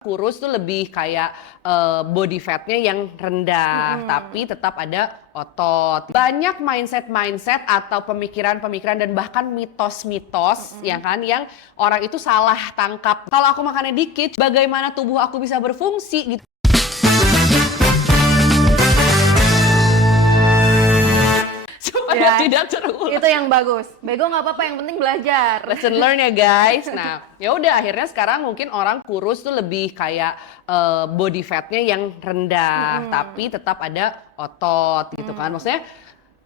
Kurus tuh lebih kayak body fatnya yang rendah, tapi tetap ada otot. Banyak mindset atau pemikiran-pemikiran dan bahkan mitos-mitos, ya kan, yang orang itu salah tangkap. Kalau aku makannya dikit, bagaimana tubuh aku bisa berfungsi gitu. Supaya tidak terulang. Itu yang bagus. Bego nggak apa-apa, yang penting belajar. Lesson learn ya guys. Nah, ya udah akhirnya sekarang mungkin orang kurus tuh lebih kayak body fatnya yang rendah, tapi tetap ada otot gitu kan. Maksudnya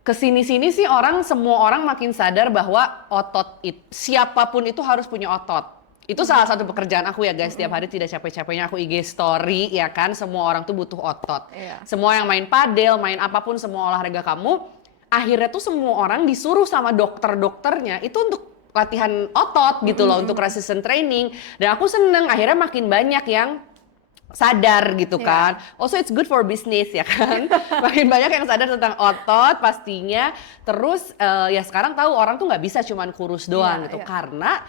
kesini-sini sih semua orang makin sadar bahwa siapapun itu harus punya otot. Itu salah satu pekerjaan aku ya guys, setiap hari tidak capek-capeknya aku IG story ya kan, semua orang tuh butuh otot. Semua yang main padel, main apapun, semua olahraga kamu, akhirnya tuh semua orang disuruh sama dokternya itu untuk latihan otot gitu loh, untuk resistance training. Dan aku seneng akhirnya makin banyak yang sadar gitu kan. Also it's good for business ya kan. Makin banyak yang sadar tentang otot pastinya. Terus ya sekarang tahu orang tuh nggak bisa cuman kurus doang gitu. Karena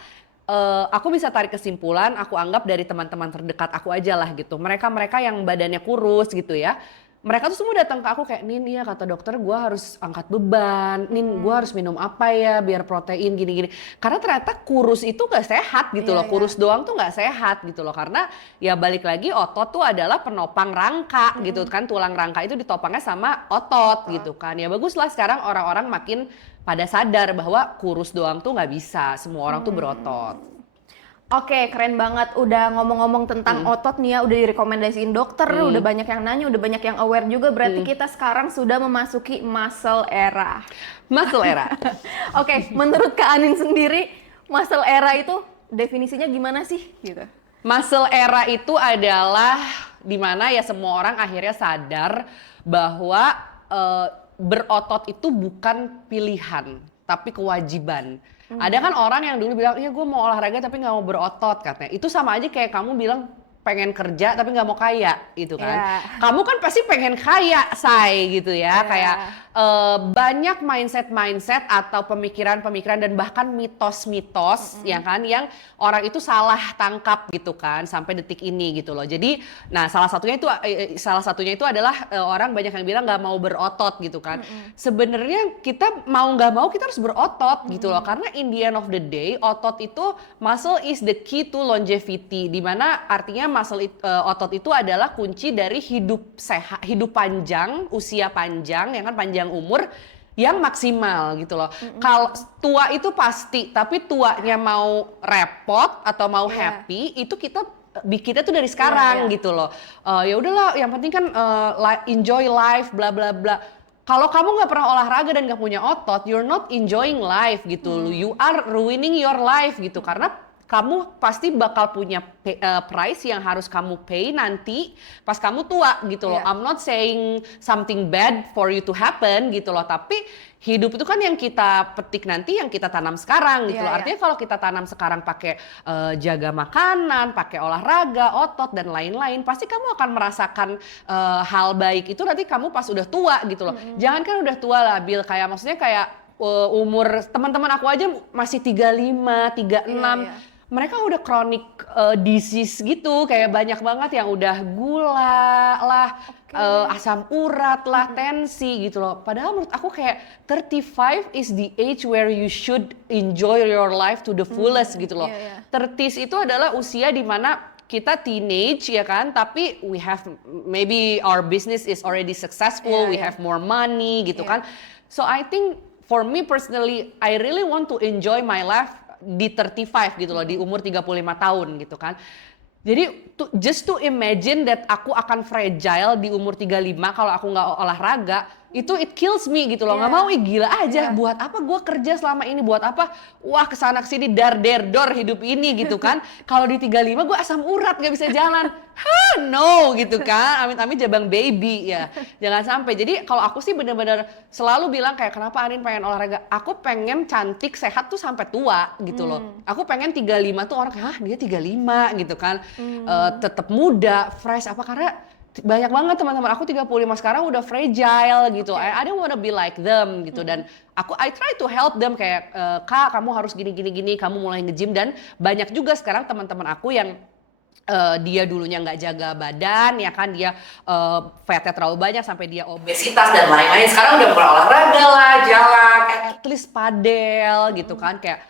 aku bisa tarik kesimpulan, aku anggap dari teman-teman terdekat aku aja lah gitu. Mereka yang badannya kurus gitu ya. Mereka tuh semua datang ke aku kayak, Nin, iya kata dokter gue harus angkat beban, Nin gue harus minum apa ya biar protein gini-gini. Karena ternyata kurus itu gak sehat gitu loh, kurus doang tuh gak sehat gitu loh. Karena ya balik lagi otot tuh adalah penopang rangka gitu kan, tulang rangka itu ditopangnya sama otot gitu kan. Ya baguslah sekarang orang-orang makin pada sadar bahwa kurus doang tuh gak bisa, semua orang tuh berotot. Oke, keren banget. Udah ngomong-ngomong tentang otot nih ya, udah direkomendasiin dokter, udah banyak yang nanya, udah banyak yang aware juga. Berarti kita sekarang sudah memasuki muscle era. Muscle era. Oke, menurut Kak Anin sendiri, muscle era itu definisinya gimana sih? Gitu. Muscle era itu adalah dimana ya semua orang akhirnya sadar bahwa berotot itu bukan pilihan, tapi kewajiban. Ada kan orang yang dulu bilang, iya gue mau olahraga tapi gak mau berotot katanya. Itu sama aja kayak kamu bilang pengen kerja tapi gak mau kaya gitu kan. Kamu kan pasti pengen kaya, say gitu ya. Kayak banyak mindset atau pemikiran-pemikiran dan bahkan mitos-mitos ya kan, yang orang itu salah tangkap gitu kan sampai detik ini gitu loh. Jadi nah salah satunya itu adalah orang banyak yang bilang nggak mau berotot gitu kan. Sebenarnya kita mau nggak mau kita harus berotot gitu loh, karena in the end of the day otot itu, muscle is the key to longevity, dimana artinya otot itu adalah kunci dari hidup sehat, hidup panjang, usia panjang ya kan, panjang umur yang maksimal gitu loh. Kalau tua itu pasti, tapi tuanya mau repot atau mau happy itu kita tuh dari sekarang gitu loh. Ya udahlah, yang penting kan enjoy life bla bla bla. Kalau kamu nggak pernah olahraga dan nggak punya otot, you're not enjoying life gitu. You are ruining your life gitu, karena kamu pasti bakal punya price yang harus kamu pay nanti pas kamu tua gitu loh. I'm not saying something bad for you to happen gitu loh, tapi hidup itu kan yang kita petik nanti, yang kita tanam sekarang gitu loh. Artinya kalau kita tanam sekarang pakai jaga makanan, pakai olahraga, otot dan lain-lain, pasti kamu akan merasakan hal baik itu nanti kamu pas udah tua gitu loh. Jangan kan udah tua lah, Bil, kayak maksudnya kayak umur teman-teman aku aja masih 35, 36. Mereka udah chronic disease gitu, kayak banyak banget yang udah gula lah, asam urat lah, tensi gitu loh. Padahal menurut aku kayak 35 is the age where you should enjoy your life to the fullest gitu loh. 30s itu adalah usia dimana kita teenage ya kan, tapi we have maybe our business is already successful, we have more money gitu kan. So I think for me personally, I really want to enjoy my life di 35 gitu loh, di umur 35 tahun gitu kan. Jadi just to imagine that aku akan fragile di umur 35 kalau aku nggak olahraga, itu it kills me gitu loh. Nggak mau, gila aja, buat apa gue kerja selama ini, buat apa wah kesana kesini dar der dor hidup ini gitu kan. Kalau di 35 gue asam urat gak bisa jalan, no gitu kan, amit-amit jabang baby ya, jangan sampai. Jadi kalau aku sih bener-bener selalu bilang kayak, kenapa Anin pengen olahraga, aku pengen cantik sehat tuh sampai tua gitu loh. Aku pengen 35 tuh orang kayak, dia 35 gitu kan, tetap muda, fresh, apa karena banyak banget teman-teman aku 35 sekarang udah fragile gitu. I don't wanna be like them gitu. Dan I try to help them kayak, Kak kamu harus gini, kamu mulai nge-gym. Dan banyak juga sekarang teman-teman aku yang dia dulunya nggak jaga badan, ya kan, dia fatnya terlalu banyak sampai dia obesitas dan lain-lain. Sekarang udah mulai olahraga lah, jalan, at least padel gitu kan. Kayak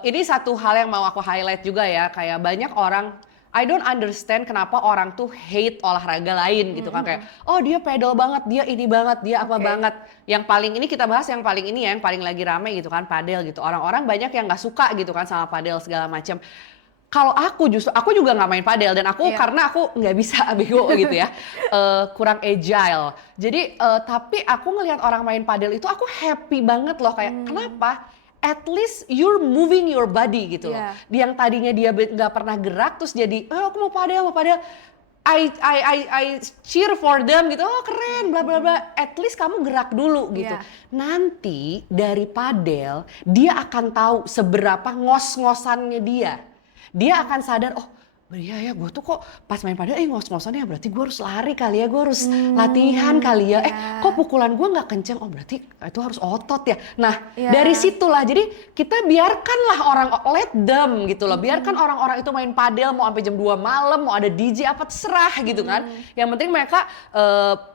ini satu hal yang mau aku highlight juga ya, kayak banyak orang, I don't understand kenapa orang tuh hate olahraga lain gitu kan. Kayak, oh dia pedal banget, dia ini banget, dia apa banget. Yang paling ini kita bahas yang paling ini ya, yang paling lagi rame gitu kan, padel gitu. Orang-orang banyak yang nggak suka gitu kan sama padel segala macam. Kalau aku justru, aku juga nggak main padel dan aku karena aku nggak bisa bego gitu ya, kurang agile. Jadi tapi aku ngelihat orang main padel itu aku happy banget loh, kayak kenapa? At least you're moving your body gitu loh. Yang tadinya dia nggak pernah gerak terus jadi, oh aku mau padel. I cheer for them gitu, oh keren, bla bla bla. At least kamu gerak dulu gitu. Nanti dari padel dia akan tahu seberapa ngos-ngosannya dia. Dia akan sadar, oh iya ya gue tuh kok pas main padel ngos-ngosan ya, berarti gue harus lari kali ya, gue harus latihan kali ya. Kok pukulan gue nggak kenceng, oh berarti itu harus otot ya. Nah dari situlah, jadi kita biarkanlah orang, let them gitu loh. Biarkan orang-orang itu main padel mau sampai jam 2 malam, mau ada DJ apa terserah gitu kan. Yang penting mereka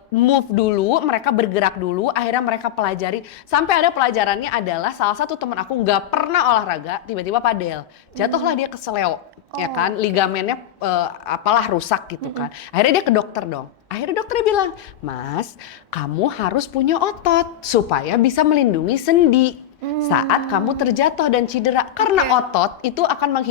move dulu, mereka bergerak dulu, akhirnya mereka pelajari. Sampai ada pelajarannya adalah salah satu teman aku nggak pernah olahraga, tiba-tiba padel. Jatuhlah dia keseleo, ya kan, ligamennya apalah rusak gitu kan. Akhirnya dia ke dokter dong. Akhirnya dokternya bilang, Mas, kamu harus punya otot supaya bisa melindungi sendi saat kamu terjatuh dan cedera. Karena otot itu akan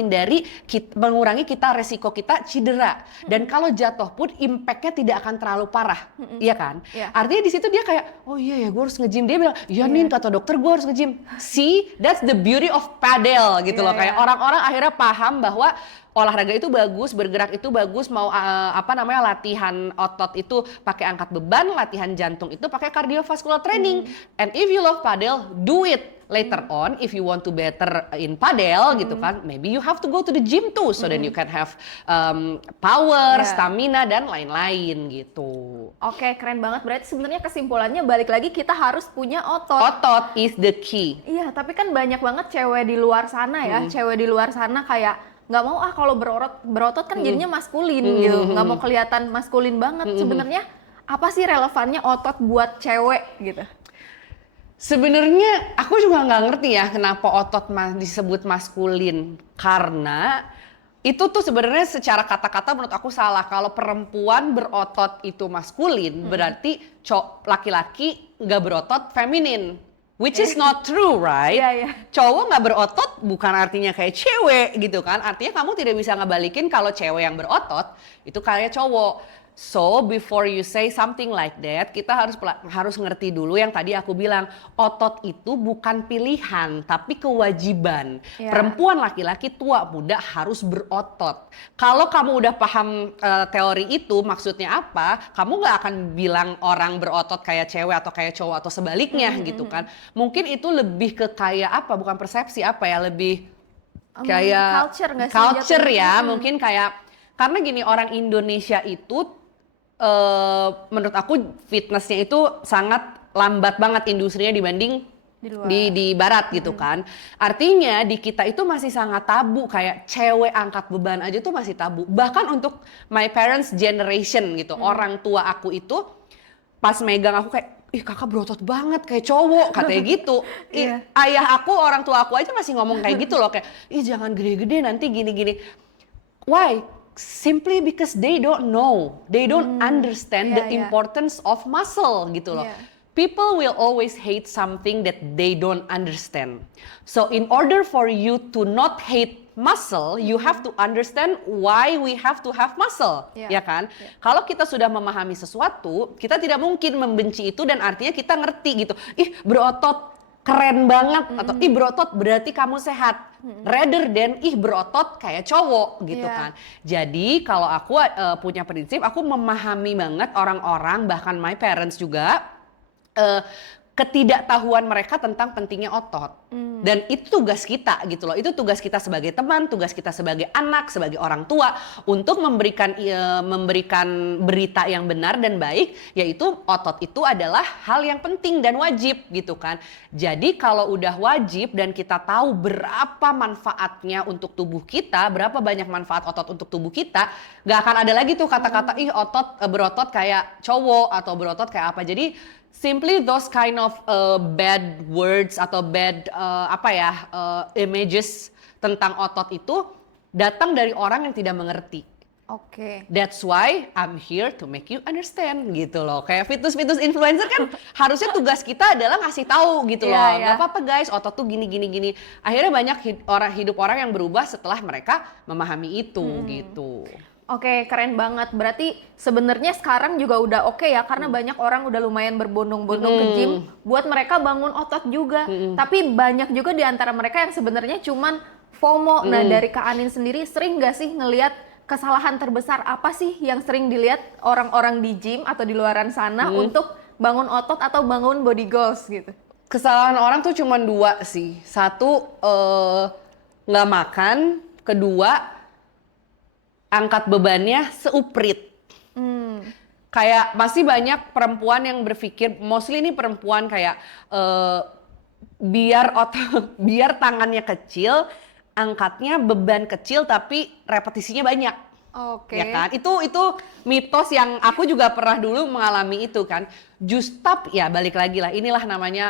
mengurangi kita resiko kita cedera. Dan kalau jatuh pun impactnya tidak akan terlalu parah, iya kan? Artinya di situ dia kayak, oh iya ya gue harus nge-gym. Dia bilang, ya Nin kata dokter gue harus nge-gym. See, that's the beauty of padel gitu loh. Kayak orang-orang akhirnya paham bahwa olahraga itu bagus, bergerak itu bagus, mau latihan otot itu pakai angkat beban, latihan jantung itu pakai cardiovascular training. And if you love padel, do it. Later on, if you want to better in padel gitu kan, maybe you have to go to the gym too, so then you can have power, stamina dan lain-lain gitu. Oke, keren banget. Berarti sebenarnya kesimpulannya balik lagi kita harus punya otot. Otot is the key. Iya, tapi kan banyak banget cewek di luar sana ya, cewek di luar sana kayak nggak mau kalau berotot kan jadinya maskulin gitu, nggak mau kelihatan maskulin banget. Sebenarnya apa sih relevannya otot buat cewek gitu? Sebenarnya aku juga nggak ngerti ya kenapa otot disebut maskulin, karena itu tuh sebenarnya secara kata-kata menurut aku salah. Kalau perempuan berotot itu maskulin, berarti laki-laki nggak berotot feminin. Which is not true, right? Cowok nggak berotot bukan artinya kayak cewek gitu kan. Artinya kamu tidak bisa ngebalikin kalau cewek yang berotot itu kayak cowok. So before you say something like that, kita harus ngerti dulu yang tadi aku bilang, otot itu bukan pilihan tapi kewajiban. Perempuan, laki-laki, tua, muda harus berotot. Kalau kamu udah paham teori itu maksudnya apa, kamu nggak akan bilang orang berotot kayak cewek atau kayak cowok atau sebaliknya gitu kan. Mungkin itu lebih ke kayak apa, bukan persepsi apa ya, lebih kayak culture ya, mungkin kayak, karena gini, orang Indonesia itu menurut aku fitnessnya itu sangat lambat banget industrinya dibanding di barat gitu kan. Artinya di kita itu masih sangat tabu, kayak cewek angkat beban aja tuh masih tabu. Bahkan untuk my parents generation gitu, orang tua aku itu pas megang aku kayak, ih kakak berotot banget kayak cowok, katanya gitu. Ayah aku, orang tua aku aja masih ngomong kayak gitu loh, kayak ih jangan gede-gede nanti gini-gini. Why? Simply because they don't know, they don't understand the importance of muscle gitu loh. People will always hate something that they don't understand. So in order for you to not hate muscle, you have to understand why we have to have muscle, ya kan? Kalau kita sudah memahami sesuatu, kita tidak mungkin membenci itu dan artinya kita ngerti gitu. Ih berotot keren banget, atau ih berotot berarti kamu sehat, rather than ih berotot kayak cowok gitu kan. Jadi kalau aku punya prinsip, aku memahami banget orang-orang, bahkan my parents juga, ketidaktahuan mereka tentang pentingnya otot. Dan itu tugas kita gitu loh. Itu tugas kita sebagai teman, tugas kita sebagai anak, sebagai orang tua untuk memberikan berita yang benar dan baik, yaitu otot itu adalah hal yang penting dan wajib gitu kan. Jadi kalau udah wajib dan kita tahu berapa manfaatnya untuk tubuh kita, berapa banyak manfaat otot untuk tubuh kita, gak akan ada lagi tuh kata-kata berotot kayak cowok atau berotot kayak apa. Jadi simply those kind of bad words atau bad images tentang otot itu datang dari orang yang tidak mengerti. Oke. That's why I'm here to make you understand gitu loh. Kayak fitness influencer kan harusnya tugas kita adalah ngasih tahu gitu loh. Gak apa-apa guys, otot tuh gini. Akhirnya banyak hidup orang yang berubah setelah mereka memahami itu gitu. Oke, keren banget. Berarti sebenarnya sekarang juga udah oke ya, karena banyak orang udah lumayan berbondong-bondong ke gym buat mereka bangun otot juga. Tapi banyak juga di antara mereka yang sebenarnya cuman FOMO. Nah, dari Kak Anin sendiri sering nggak sih ngelihat kesalahan terbesar apa sih yang sering dilihat orang-orang di gym atau di luaran sana untuk bangun otot atau bangun body goals gitu? Kesalahan orang tuh cuman 2 sih. Satu, nggak makan. Kedua, angkat bebannya seuprit. Kayak masih banyak perempuan yang berpikir, mostly ini perempuan kayak biar tangannya kecil, angkatnya beban kecil tapi repetisinya banyak. Oke. Ya kan? Itu mitos yang aku juga pernah dulu mengalami itu kan. Ya balik lagi lah. Inilah namanya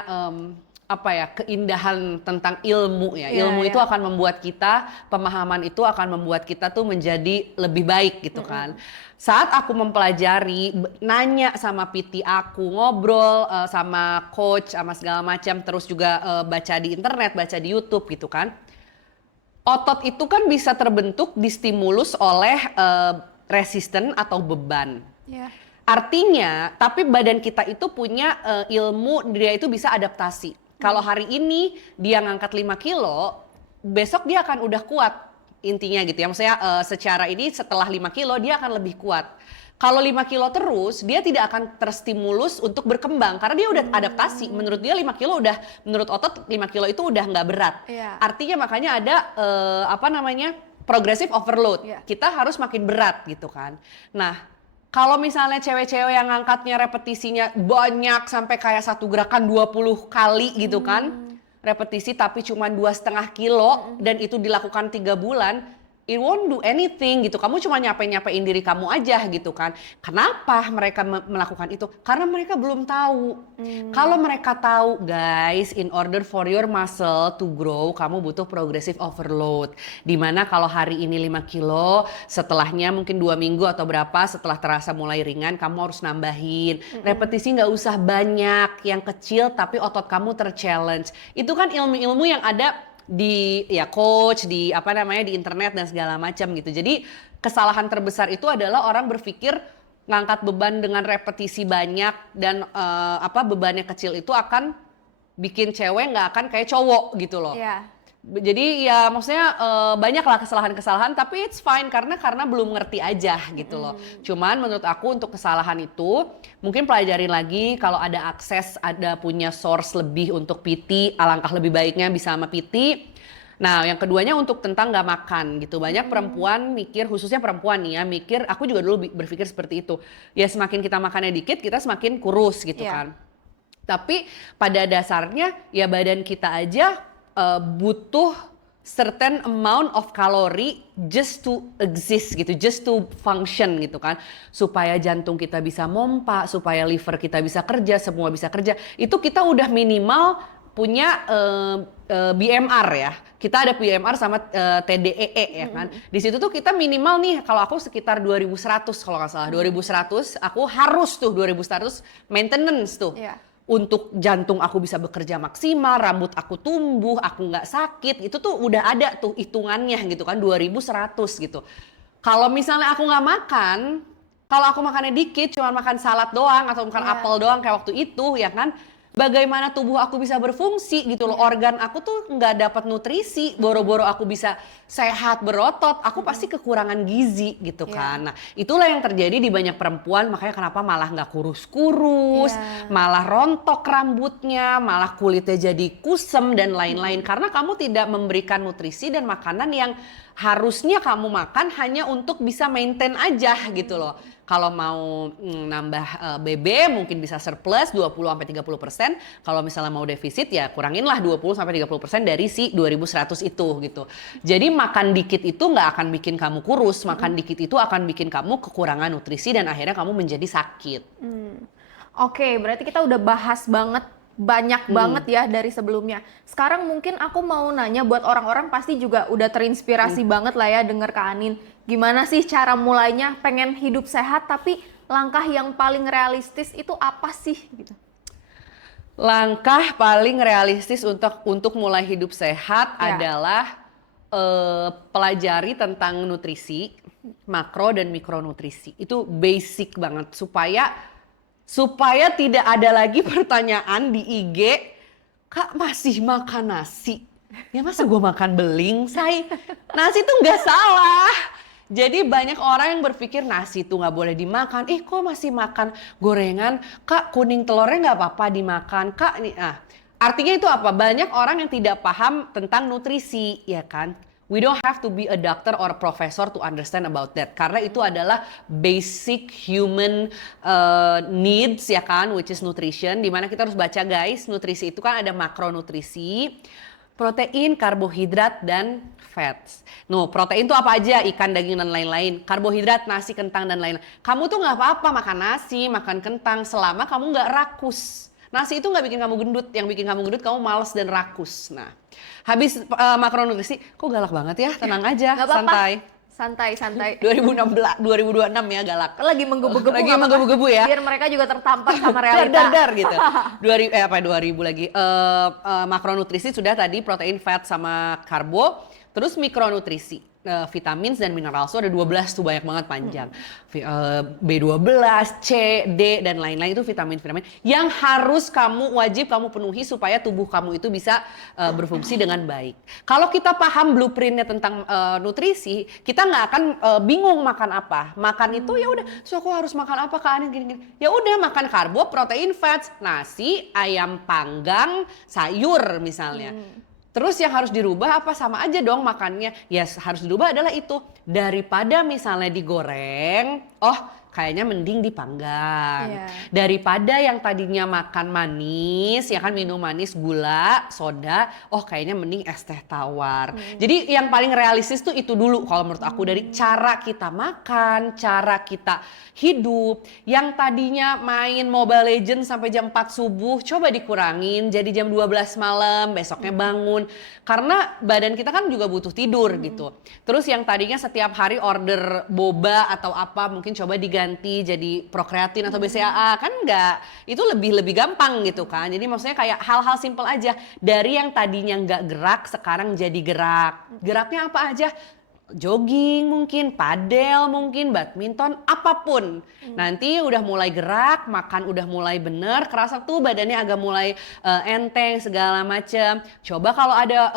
keindahan tentang ilmu ya. Ilmu itu akan membuat kita, pemahaman itu akan membuat kita tuh menjadi lebih baik gitu kan. Saat aku mempelajari, nanya sama PT aku, ngobrol sama coach, sama segala macam, terus juga baca di internet, baca di YouTube gitu kan. Otot itu kan bisa terbentuk distimulus oleh resisten atau beban. Artinya, tapi badan kita itu punya ilmu, dia itu bisa adaptasi. Kalau hari ini dia ngangkat 5 kilo, besok dia akan udah kuat intinya gitu ya. Maksudnya secara ini setelah 5 kilo dia akan lebih kuat. Kalau 5 kilo terus, dia tidak akan terstimulus untuk berkembang karena dia udah adaptasi. Menurut dia 5 kilo udah, menurut otot 5 kilo itu udah nggak berat. Artinya makanya ada progressive overload. Kita harus makin berat gitu kan. Nah, kalau misalnya cewek-cewek yang ngangkatnya repetisinya banyak sampai kayak satu gerakan 20 kali gitu kan. Repetisi tapi cuma 2,5 kilo dan itu dilakukan 3 bulan. It won't do anything gitu. Kamu cuma nyapain diri kamu aja gitu kan. Kenapa mereka melakukan itu? Karena mereka belum tahu. Kalau mereka tahu, guys, in order for your muscle to grow, kamu butuh progressive overload. Dimana kalau hari ini 5 kilo, setelahnya mungkin 2 minggu atau berapa, setelah terasa mulai ringan, kamu harus nambahin. Repetisi nggak usah banyak, yang kecil tapi otot kamu ter-challenge. Itu kan ilmu-ilmu yang ada di coach, di di internet dan segala macam gitu. Jadi kesalahan terbesar itu adalah orang berpikir ngangkat beban dengan repetisi banyak dan bebannya kecil itu akan bikin cewek nggak akan kayak cowok gitu loh. Jadi ya maksudnya banyaklah kesalahan-kesalahan tapi it's fine karena belum ngerti aja gitu loh. Cuman menurut aku untuk kesalahan itu mungkin pelajarin lagi kalau ada akses, ada punya source lebih untuk PT, alangkah lebih baiknya bisa sama PT. Nah yang keduanya untuk tentang gak makan gitu. Banyak perempuan mikir, khususnya perempuan nih ya, mikir, aku juga dulu berpikir seperti itu. Ya semakin kita makannya dikit kita semakin kurus gitu kan. Tapi pada dasarnya ya badan kita aja butuh certain amount of kalori just to exist gitu, just to function gitu kan. Supaya jantung kita bisa mompa, supaya liver kita bisa kerja, semua bisa kerja. Itu kita udah minimal punya BMR ya. Kita ada BMR sama TDEE ya kan. Di situ tuh kita minimal nih, kalau aku sekitar 2100 kalau nggak salah. 2100, aku harus tuh 2100 maintenance tuh. Untuk jantung aku bisa bekerja maksimal, rambut aku tumbuh, aku nggak sakit, itu tuh udah ada tuh hitungannya gitu kan, 2100 gitu. Kalau misalnya aku nggak makan, kalau aku makannya dikit, cuma makan salad doang atau makan apel doang kayak waktu itu ya kan, bagaimana tubuh aku bisa berfungsi gitu loh. Organ aku tuh nggak dapat nutrisi, boro-boro aku bisa sehat berotot, aku pasti kekurangan gizi gitu kan. Nah itulah yang terjadi di banyak perempuan, makanya kenapa malah nggak kurus-kurus, malah rontok rambutnya, malah kulitnya jadi kusem dan lain-lain. Karena kamu tidak memberikan nutrisi dan makanan yang harusnya kamu makan hanya untuk bisa maintain aja gitu loh. Kalau mau nambah BB mungkin bisa surplus 20-30%. Kalau misalnya mau defisit ya kuranginlah 20-30% dari si 2100 itu gitu. Jadi makan dikit itu nggak akan bikin kamu kurus, makan dikit itu akan bikin kamu kekurangan nutrisi dan akhirnya kamu menjadi sakit. Oke, berarti kita udah bahas banyak banget ya dari sebelumnya. Sekarang mungkin aku mau nanya buat orang-orang pasti juga udah terinspirasi banget lah ya denger Kak Anin. Gimana sih cara mulainya pengen hidup sehat tapi langkah yang paling realistis itu apa sih gitu? Langkah paling realistis untuk mulai hidup sehat adalah pelajari tentang nutrisi, makro dan mikronutrisi. Itu basic banget supaya tidak ada lagi pertanyaan di IG, Kak masih makan nasi? Ya masa gue makan beling, say? Nasi tuh nggak salah. Jadi banyak orang yang berpikir nasi tuh nggak boleh dimakan. Kok masih makan gorengan? Kak kuning telurnya nggak apa-apa dimakan. Kak nih, artinya itu apa? Banyak orang yang tidak paham tentang nutrisi, ya kan? We don't have to be a doctor or a professor to understand about that. Karena itu adalah basic human needs ya kan, which is nutrition. Dimana kita harus baca guys, nutrisi itu kan ada makronutrisi, protein, karbohidrat, dan fats. No, protein itu apa aja? Ikan, daging, dan lain-lain. Karbohidrat, nasi, kentang, dan lain-lain. Kamu tuh nggak apa-apa makan nasi, makan kentang selama kamu nggak rakus. Nasi itu nggak bikin kamu gendut, yang bikin kamu gendut kamu malas dan rakus. Nah, habis makronutrisi, kok galak banget ya? Tenang aja, santai. 2026 ya galak. Lagi menggebu-gebu. Lagi menggebu-gebu ya. Biar mereka juga tertampar sama realita. Dar gitu. 2000 lagi. Makronutrisi sudah tadi, protein, fat sama karbo. Terus mikronutrisi, vitamin dan mineral. So ada 12 tuh, banyak banget panjang. B12, C, D dan lain-lain itu vitamin-vitamin yang harus wajib kamu penuhi supaya tubuh kamu itu bisa berfungsi dengan baik. Kalau kita paham blueprintnya tentang nutrisi, kita nggak akan bingung makan apa. Makan itu ya udah, so aku harus makan apa Kak Anin gini-gini. Ya udah makan karbo, protein, fats, nasi, ayam panggang, sayur misalnya. Terus yang harus dirubah apa? Sama aja dong makannya. Ya harus dirubah adalah itu. Daripada misalnya digoreng, kayaknya mending dipanggang. Daripada yang tadinya makan manis, ya kan minum manis, gula, soda, kayaknya mending es teh tawar. Jadi yang paling realistis tuh itu dulu kalau menurut aku, dari cara kita makan, cara kita hidup. Yang tadinya main Mobile Legends sampai jam 4 subuh, coba dikurangin jadi jam 12 malam, besoknya bangun. Karena badan kita kan juga butuh tidur gitu. Terus yang tadinya setiap hari order boba atau apa, mungkin coba diganti jadi prokreatin atau BCAA, kan enggak, itu lebih gampang gitu kan. Jadi maksudnya kayak hal-hal simple aja, dari yang tadinya nggak gerak sekarang jadi gerak. Geraknya apa aja? Jogging mungkin, padel mungkin, badminton, apapun. Nanti udah mulai gerak, makan udah mulai bener, kerasa tuh badannya agak mulai enteng segala macem. Coba kalau ada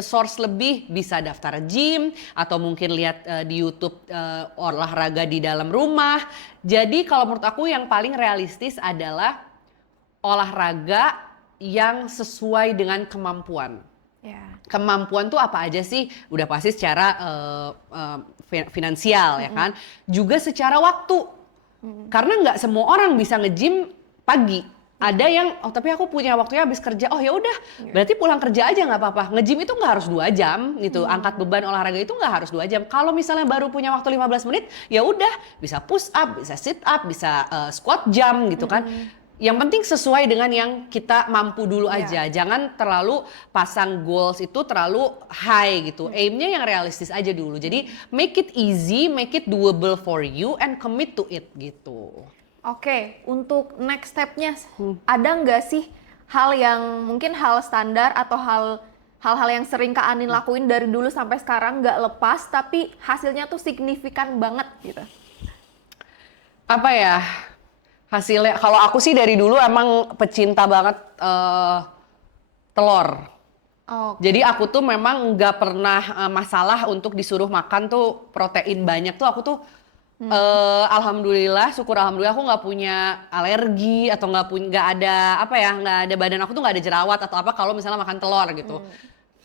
source lebih, bisa daftar gym atau mungkin lihat di YouTube olahraga di dalam rumah. Jadi kalau menurut aku yang paling realistis adalah olahraga yang sesuai dengan kemampuan. Kemampuan tuh apa aja sih? Udah pasti secara finansial ya kan. Juga secara waktu. Karena nggak semua orang bisa nge-gym pagi. Ada yang, tapi aku punya waktunya habis kerja. Ya udah, berarti pulang kerja aja nggak apa-apa. Nge-gym itu nggak harus 2 jam gitu. Angkat beban olahraga itu nggak harus 2 jam. Kalau misalnya baru punya waktu 15 menit, ya udah bisa push up, bisa sit up, bisa squat jump gitu kan. Yang penting sesuai dengan yang kita mampu dulu aja. Jangan terlalu pasang goals itu terlalu high gitu. Aimnya yang realistis aja dulu. Jadi make it easy, make it doable for you and commit to it gitu. Oke, untuk next step-nya ada nggak sih hal yang mungkin hal standar atau hal-hal yang sering Kak Anin lakuin dari dulu sampai sekarang nggak lepas tapi hasilnya tuh signifikan banget gitu? Apa ya? Hasilnya, kalau aku sih dari dulu emang pecinta banget telur. Oh, Jadi aku tuh memang nggak pernah masalah untuk disuruh makan tuh protein banyak tuh aku tuh alhamdulillah, syukur alhamdulillah aku nggak punya alergi atau nggak ada apa ya, nggak ada badan aku tuh nggak ada jerawat atau apa kalau misalnya makan telur gitu.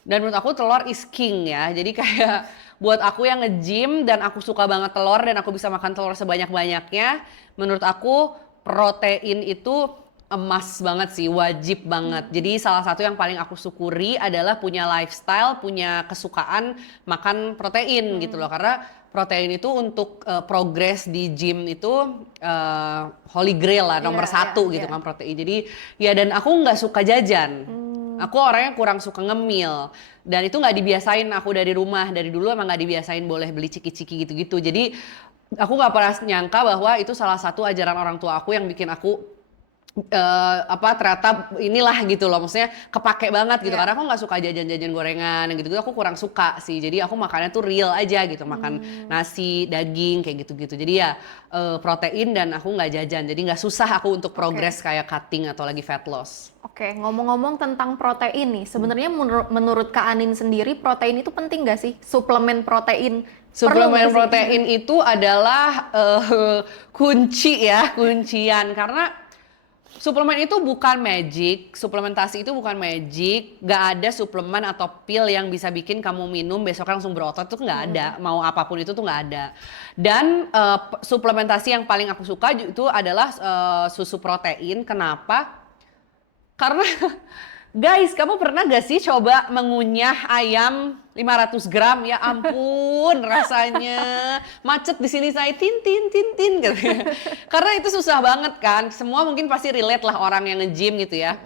Dan menurut aku telur is king ya. Jadi kayak buat aku yang nge-gym dan aku suka banget telur dan aku bisa makan telur sebanyak-banyaknya, menurut aku protein itu emas banget sih, wajib banget. Jadi salah satu yang paling aku syukuri adalah punya lifestyle, punya kesukaan makan protein gitu loh. Karena protein itu untuk progres di gym itu holy grail lah, nomor satu gitu kan protein. Jadi ya dan aku nggak suka jajan. Aku orangnya kurang suka ngemil. Dan itu nggak dibiasain aku dari rumah. Dari dulu emang nggak dibiasain boleh beli ciki-ciki gitu-gitu. Jadi aku nggak pernah nyangka bahwa itu salah satu ajaran orang tua aku yang bikin aku ternyata inilah gitu loh, maksudnya kepake banget gitu karena aku nggak suka jajan-jajan gorengan gitu aku kurang suka sih, jadi aku makannya tuh real aja gitu, makan nasi, daging kayak gitu-gitu, jadi ya protein dan aku nggak jajan, jadi nggak susah aku untuk progres kayak cutting atau lagi fat loss. Oke, ngomong-ngomong tentang protein nih, sebenarnya menurut Kak Anin sendiri protein itu penting nggak sih? Suplemen protein. Suplemen protein itu adalah kuncian karena suplemen itu bukan magic, suplementasi itu bukan magic, gak ada suplemen atau pil yang bisa bikin kamu minum besoknya langsung berotot, itu nggak ada, mau apapun itu tuh nggak ada. Dan suplementasi yang paling aku suka itu adalah susu protein. Kenapa? Karena guys, kamu pernah gak sih coba mengunyah ayam 500 gram? Ya ampun, rasanya macet di sini saya tin gitu. Karena itu susah banget kan. Semua mungkin pasti relate lah orang yang nge-gym gitu ya.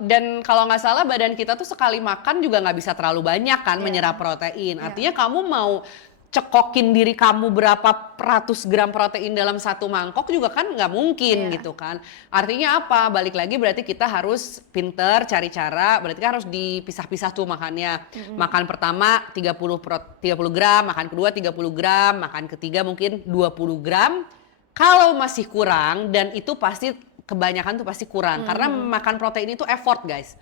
Dan kalau nggak salah badan kita tuh sekali makan juga nggak bisa terlalu banyak kan menyerap protein. Artinya kamu mau cekokin diri kamu berapa ratus gram protein dalam satu mangkok juga kan nggak mungkin gitu kan. Artinya apa? Balik lagi berarti kita harus pinter cari cara, berarti kan harus dipisah-pisah tuh makannya. Makan pertama 30 gram, makan kedua 30 gram, makan ketiga mungkin 20 gram. Kalau masih kurang, dan itu pasti kebanyakan tuh pasti kurang. Karena makan protein itu effort guys.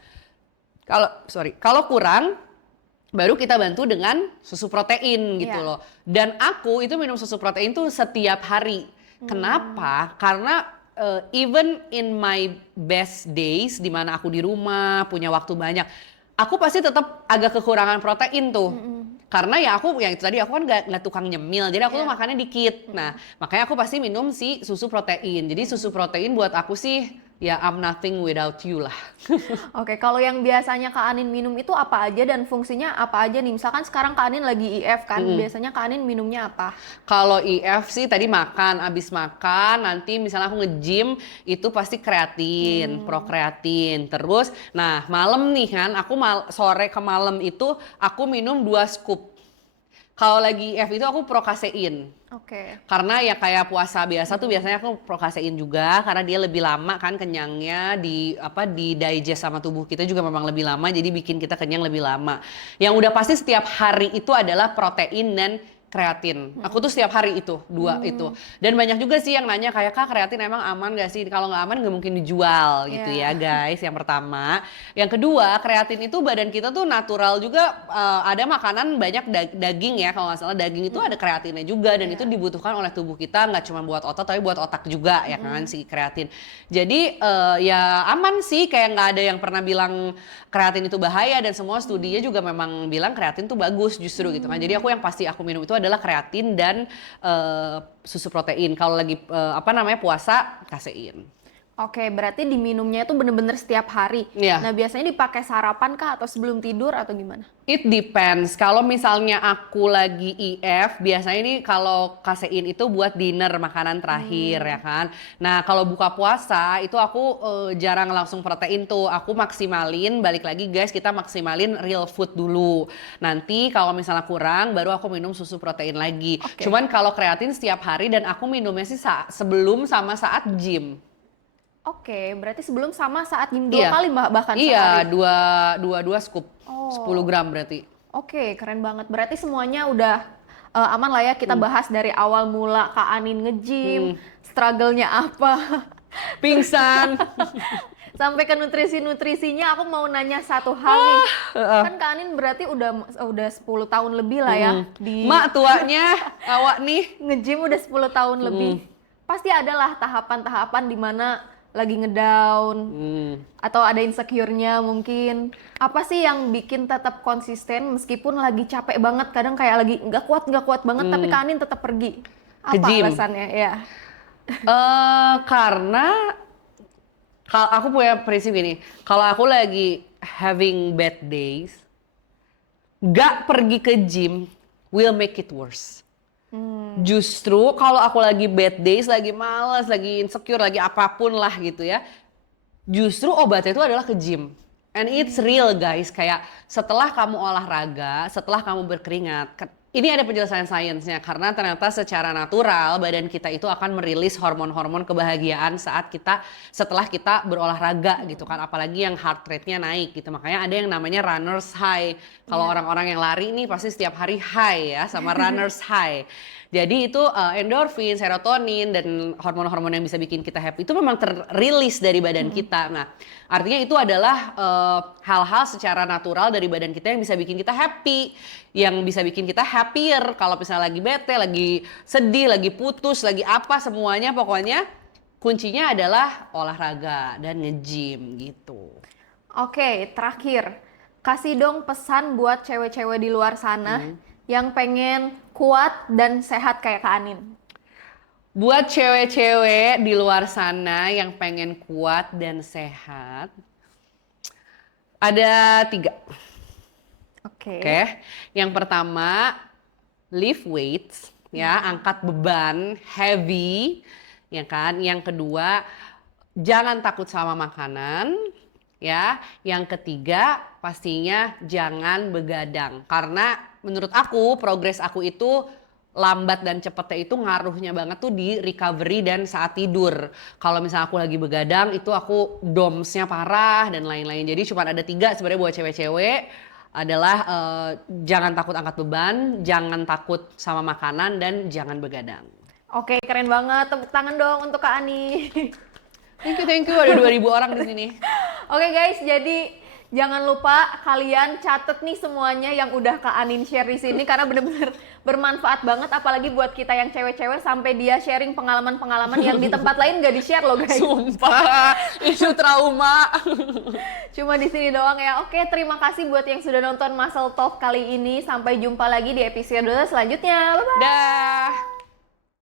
Kalau kurang, baru kita bantu dengan susu protein gitu loh. Dan aku itu minum susu protein tuh setiap hari. Kenapa? Karena even in my best days, di mana aku di rumah, punya waktu banyak, aku pasti tetap agak kekurangan protein tuh. Karena ya aku, yang itu tadi aku kan nggak tukang nyemil, jadi aku tuh makannya dikit. Nah, makanya aku pasti minum si susu protein. Jadi susu protein buat aku sih, ya I'm nothing without you lah. Oke, kalau yang biasanya Kak Anin minum itu apa aja dan fungsinya apa aja nih? Misalkan sekarang Kak Anin lagi IF kan, biasanya Kak Anin minumnya apa? Kalau IF sih tadi makan, abis makan nanti misalnya aku nge-gym itu pasti kreatin, prokreatin. Terus, nah malam nih kan, aku sore ke malam itu aku minum 2 scoop. Kalau lagi IF itu aku prokasein. Oke. Karena ya kayak puasa biasa tuh biasanya aku prokasein juga karena dia lebih lama kan kenyangnya di digest sama tubuh kita juga memang lebih lama, jadi bikin kita kenyang lebih lama. Yang udah pasti setiap hari itu adalah protein dan kreatin. Aku tuh setiap hari itu, 2 itu. Dan banyak juga sih yang nanya kayak, Kak kreatin emang aman gak sih? Kalau nggak aman nggak mungkin dijual gitu ya guys, yang pertama. Yang kedua, kreatin itu badan kita tuh natural juga, ada makanan banyak daging ya, kalau nggak salah daging itu ada kreatinnya juga. Dan itu dibutuhkan oleh tubuh kita, nggak cuma buat otot tapi buat otak juga ya kan si kreatin. Jadi ya aman sih, kayak nggak ada yang pernah bilang kreatin itu bahaya, dan semua studinya juga memang bilang kreatin tuh bagus justru gitu kan. Jadi aku yang pasti aku minum itu adalah kreatin dan susu protein. Kalau lagi puasa, kasein. Oke, berarti diminumnya itu bener-bener setiap hari. Nah, biasanya dipakai sarapan kah atau sebelum tidur atau gimana? It depends. Kalau misalnya aku lagi IF, biasanya ini kalau kasein itu buat dinner, makanan terakhir ya kan. Nah, kalau buka puasa itu aku jarang langsung protein tuh. Aku maksimalin, balik lagi guys, kita maksimalin real food dulu. Nanti kalau misalnya kurang, baru aku minum susu protein lagi. Cuman kalau kreatin setiap hari, dan aku minumnya sih sebelum sama saat gym. Oke, berarti sebelum sama saat gym 2 kali bahkan sehari? Iya, dua scoop, 10 gram berarti. Oke, keren banget. Berarti semuanya udah aman lah ya kita bahas dari awal mula Kak Anin nge-gym, struggle-nya apa, Pingsan. sampai ke nutrisinya. Aku mau nanya satu hal nih, kan Kak Anin berarti udah 10 tahun lebih lah ya di Mak tuanya, awak nih. nge-gym udah 10 tahun lebih. Pasti adalah tahapan-tahapan di mana lagi ngedown atau ada insecure-nya mungkin. Apa sih yang bikin tetap konsisten meskipun lagi capek banget, kadang kayak lagi nggak kuat banget tapi Kak Anin tetap pergi. Apa gym. alasannya? Ya. Karena kalau aku punya prinsip gini, kalau aku lagi having bad days, gak pergi ke gym will make it worse. Justru kalau aku lagi bad days, lagi malas, lagi insecure, lagi apapun lah gitu ya, justru obatnya itu adalah ke gym. And it's real guys, kayak setelah kamu olahraga, setelah kamu berkeringat, ini ada penjelasan sainsnya karena ternyata secara natural badan kita itu akan merilis hormon-hormon kebahagiaan setelah kita berolahraga gitu kan, apalagi yang heart rate-nya naik gitu. Makanya ada yang namanya runner's high. Kalau orang-orang yang lari nih pasti setiap hari high ya sama runner's high. Jadi itu endorfin, serotonin, dan hormon-hormon yang bisa bikin kita happy itu memang terrilis dari badan kita. Nah, artinya itu adalah hal-hal secara natural dari badan kita yang bisa bikin kita happy, yang bisa bikin kita happier. Kalau misalnya lagi bete, lagi sedih, lagi putus, lagi apa semuanya, pokoknya kuncinya adalah olahraga dan nge-gym gitu. Oke, terakhir. Kasih dong pesan buat cewek-cewek di luar sana yang pengen kuat dan sehat kayak Kak Anin. Buat cewek-cewek di luar sana yang pengen kuat dan sehat, ada 3. Oke. Yang pertama, lift weights, ya, angkat beban heavy, ya kan. Yang kedua, jangan takut sama makanan, ya. Yang ketiga, pastinya jangan begadang. Karena menurut aku, progres aku itu lambat dan cepetnya itu ngaruhnya banget tuh di recovery dan saat tidur. Kalau misalnya aku lagi begadang, itu aku domsnya parah dan lain-lain. Jadi cuma ada 3 sebenarnya buat cewek-cewek adalah jangan takut angkat beban, jangan takut sama makanan, dan jangan begadang. Oke, keren banget. Tepuk tangan dong untuk Kak Ani. Thank you. Ada 2.000 orang di sini. Oke guys, jadi jangan lupa kalian catet nih semuanya yang udah Kak Anin share di sini karena bener-bener bermanfaat banget, apalagi buat kita yang cewek-cewek sampai dia sharing pengalaman-pengalaman yang di tempat lain gak di-share loh guys. Sumpah, itu trauma. Cuma di sini doang ya. Oke, terima kasih buat yang sudah nonton Muscle Talk kali ini. Sampai jumpa lagi di episode selanjutnya. Bye-bye. Dah.